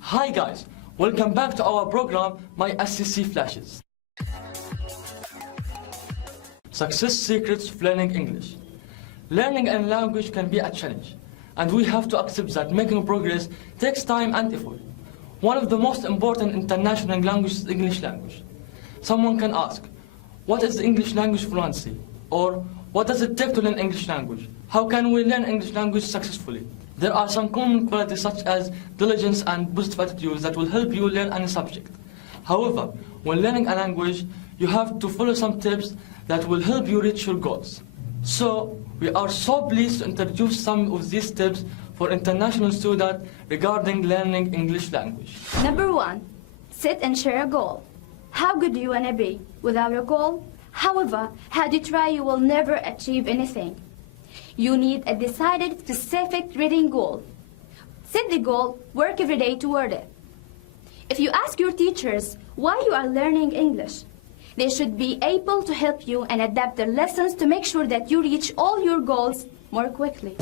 Hi guys, welcome back to our program, My SCC Flashes. Success Secrets of Learning English. Learning a language can be a challenge, and we have to accept that making progress takes time and effort. One of the most important international languages is English language. Someone can ask, what is English language fluency? Or what does it take to learn English language? How can we learn English language successfully? There are some common qualities such as diligence and positive attitudes that will help you learn any subject. However, when learning a language, you have to follow some tips that will help you reach your goals. So, we are so pleased to introduce some of these tips for international students regarding learning English language. Number 1, set and share a goal. How good do you want to be without a goal? However, hard you try, you will never achieve anything. You need a decided, specific reading goal. Set the goal, work every day toward it. If you ask your teachers why you are learning English, they should be able to help you and adapt their lessons to make sure that you reach all your goals more quickly.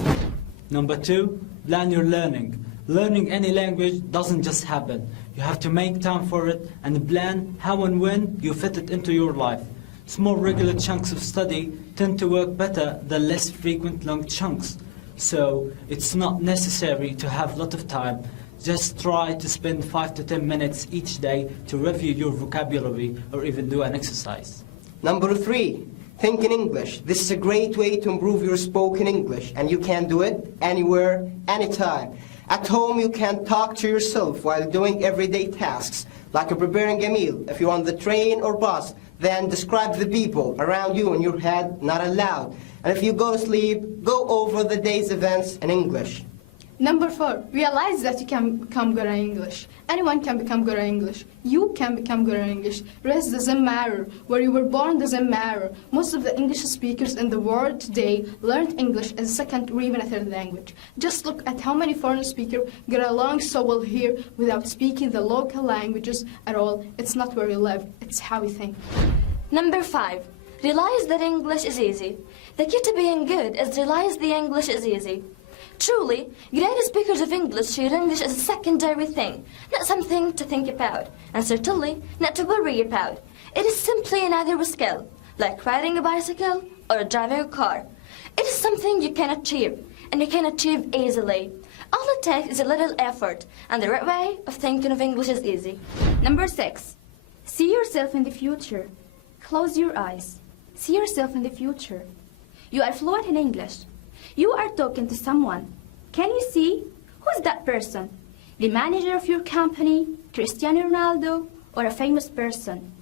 Number 2, plan your learning. Learning any language doesn't just happen. You have to make time for it and plan how and when you fit it into your life. Small regular chunks of study tend to work better than less frequent long chunks. So it's not necessary to have a lot of time. Just try to spend 5 to 10 minutes each day to review your vocabulary or even do an exercise. Number 3, think in English. This is a great way to improve your spoken English, and you can do it anywhere, anytime. At home, you can talk to yourself while doing everyday tasks, like preparing a meal. If you're on the train or bus, then describe the people around you in your head, not aloud. And if you go to sleep, go over the day's events in English. Number 4, realize that you can become good at English. Anyone can become good at English. You can become good at English. Race doesn't matter. Where you were born doesn't matter. Most of the English speakers in the world today learned English as a second or even a third language. Just look at how many foreign speakers get along so well here without speaking the local languages at all. It's not where you live, it's how you think. Number 5, realize that English is easy. The key to being good is realize the English is easy. Truly, great speakers of English share English as a secondary thing, not something to think about, and certainly not to worry about. It is simply another skill, like riding a bicycle or driving a car. It is something you can achieve, and you can achieve easily. All it takes is a little effort, and the right way of thinking of English is easy. Number 6, see yourself in the future. Close your eyes. See yourself in the future. You are fluent in English. You are talking to someone. Can you see? Who's that person? The manager of your company, Cristiano Ronaldo, or a famous person?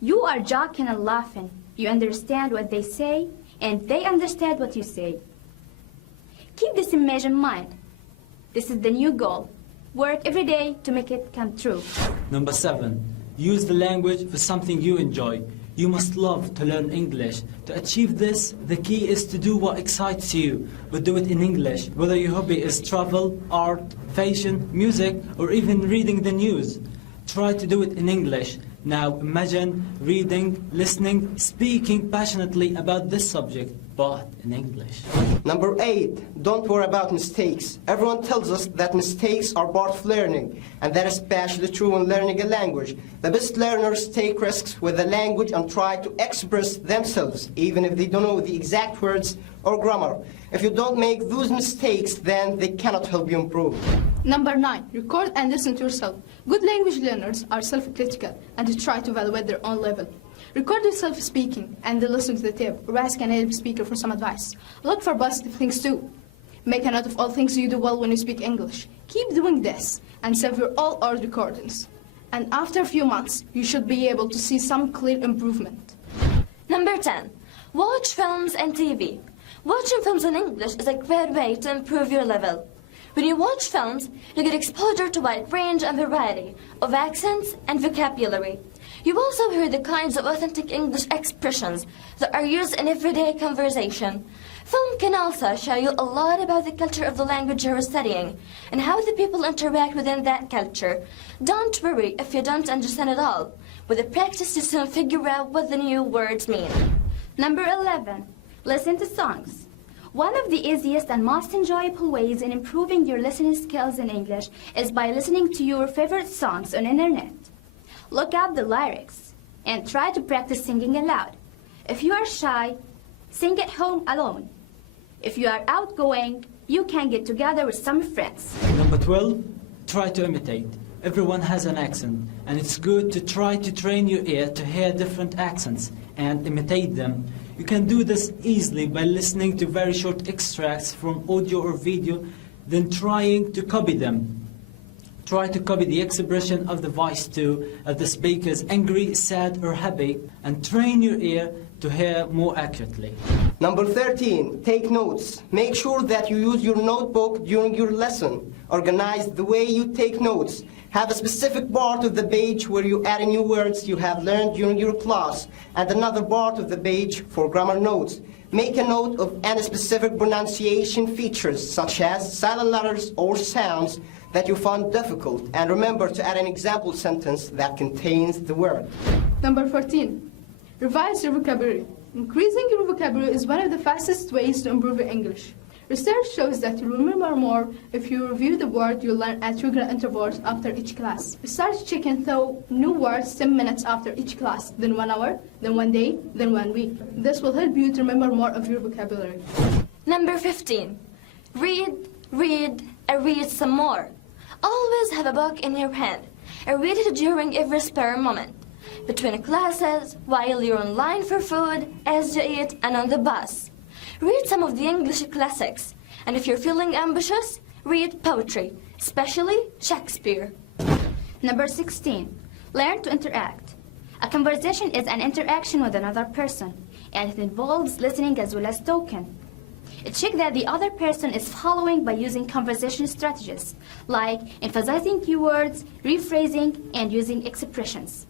You are joking and laughing. You understand what they say, and they understand what you say. Keep this image in mind. This is the new goal. Work every day to make it come true. Number 7, use the language for something you enjoy. You must love to learn English. To achieve this, the key is to do what excites you, but do it in English. Whether your hobby is travel, art, fashion, music, or even reading the news. Try to do it in English. Now imagine reading, listening, speaking passionately about this subject, but in English. Number 8, don't worry about mistakes. Everyone tells us that mistakes are part of learning, and that is especially true when learning a language. The best learners take risks with the language and try to express themselves, even if they don't know the exact words or grammar. If you don't make those mistakes, then they cannot help you improve. Number 9, record and listen to yourself. Good language learners are self-critical and try to evaluate their own level. Record yourself speaking and then listen to the tape or ask a native speaker for some advice. Look for positive things too. Make a note of all things you do well when you speak English. Keep doing this and save your all old recordings. And after a few months, you should be able to see some clear improvement. Number 10, watch films and TV. Watching films in English is a great way to improve your level. When you watch films, you get exposure to a wide range and variety of accents and vocabulary. You also hear the kinds of authentic English expressions that are used in everyday conversation. Film can also show you a lot about the culture of the language you're studying and how the people interact within that culture. Don't worry if you don't understand it all. With the practice, you soon figure out what the new words mean. Number 11, Listen to songs. One of the easiest and most enjoyable ways in improving your listening skills in English is by listening to your favorite songs on internet. Look up the lyrics and try to practice singing aloud. If you are shy, sing at home alone. If you are outgoing, you can get together with some friends. Number 12, try to imitate. Everyone has an accent, and it's good to try to train your ear to hear different accents and imitate them. You can do this easily by listening to very short extracts from audio or video, then trying to copy them. Try to copy the expression of the voice too, if the speaker is angry, sad, or happy, and train your ear to hear more accurately. Number 13, take notes. Make sure that you use your notebook during your lesson. Organize the way you take notes. Have a specific part of the page where you add new words you have learned during your class, and another part of the page for grammar notes. Make a note of any specific pronunciation features, such as silent letters or sounds that you find difficult, and remember to add an example sentence that contains the word. Number 14, revise your vocabulary. Increasing your vocabulary is one of the fastest ways to improve your English. Research shows that you remember more if you review the word you learn at regular intervals after each class. Start checking through new words 10 minutes after each class, then 1 hour, then 1 day, then 1 week. This will help you to remember more of your vocabulary. Number 15. Read, read, and read some more. Always have a book in your hand and read it during every spare moment. Between classes, while you're in line for food, as you eat, and on the bus. Read some of the English classics, and if you're feeling ambitious, read poetry, especially Shakespeare. Number 16, learn to interact. A conversation is an interaction with another person, and it involves listening as well as talking. Check that the other person is following by using conversation strategies, like emphasizing keywords, rephrasing, and using expressions.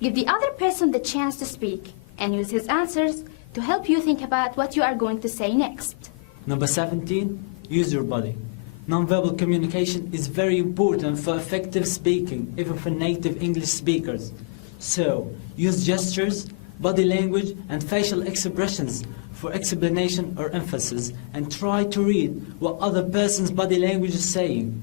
Give the other person the chance to speak, and use his answers to help you think about what you are going to say next. Number 17, use your body. Nonverbal communication is very important for effective speaking, even for native English speakers. So, use gestures, body language, and facial expressions for explanation or emphasis, and try to read what other person's body language is saying.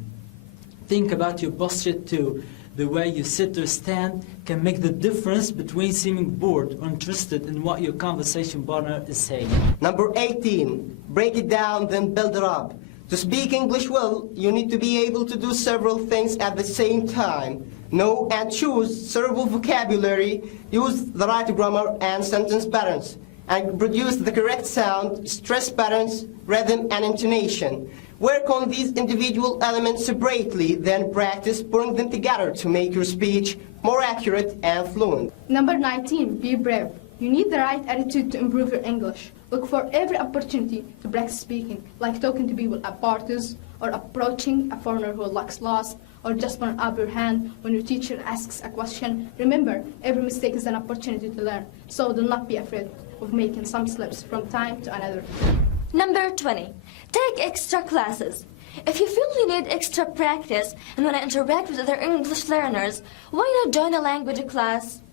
Think about your posture too. The way you sit or stand can make the difference between seeming bored or interested in what your conversation partner is saying. Number 18, break it down, then build it up. To speak English well, you need to be able to do several things at the same time. Know and choose suitable vocabulary, use the right grammar and sentence patterns, and produce the correct sound, stress patterns, rhythm, and intonation. Work on these individual elements separately, then practice putting them together to make your speech more accurate and fluent. Number 19, be brave. You need the right attitude to improve your English. Look for every opportunity to practice speaking, like talking to people at parties, or approaching a foreigner who looks lost, or just putting up your hand when your teacher asks a question. Remember, every mistake is an opportunity to learn, so do not be afraid of making some slips from time to another. Number 20. Take extra classes. If you feel you need extra practice and want to interact with other English learners, why not join a language class?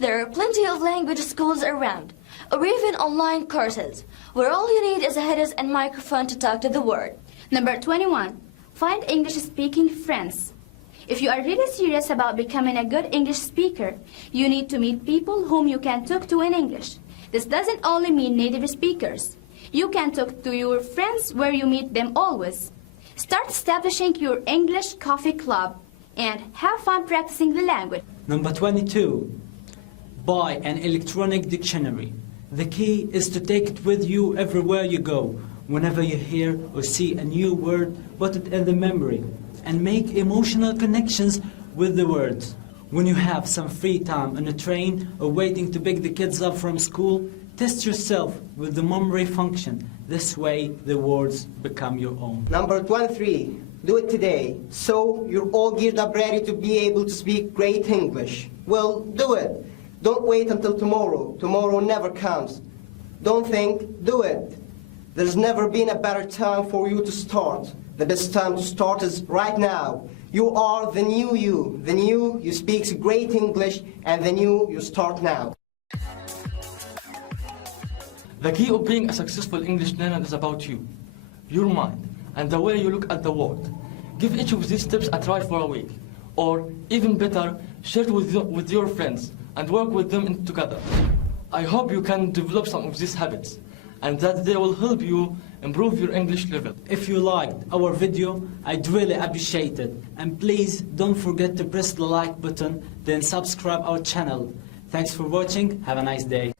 There are plenty of language schools around, or even online courses, where all you need is a headset and microphone to talk to the world. Number 21, find English-speaking friends. If you are really serious about becoming a good English speaker, you need to meet people whom you can talk to in English. This doesn't only mean native speakers. You can talk to your friends where you meet them always. Start establishing your English coffee club and have fun practicing the language. Number 22, buy an electronic dictionary. The key is to take it with you everywhere you go. Whenever you hear or see a new word, put it in the memory and make emotional connections with the words. When you have some free time on a train or waiting to pick the kids up from school, test yourself with the memory function. This way, the words become your own. Number 23, do it today. So you're all geared up ready to be able to speak great English. Well, do it. Don't wait until tomorrow. Tomorrow never comes. Don't think, do it. There's never been a better time for you to start. The best time to start is right now. You are the new you. The new you speaks great English, and the new you start now. The key of being a successful English learner is about you, your mind, and the way you look at the world. Give each of these tips a try for a week, or even better, share it with your friends and work with them together. I hope you can develop some of these habits and that they will help you improve your English level. If you liked our video, I'd really appreciate it. And please don't forget to press the like button, then subscribe our channel. Thanks for watching. Have a nice day.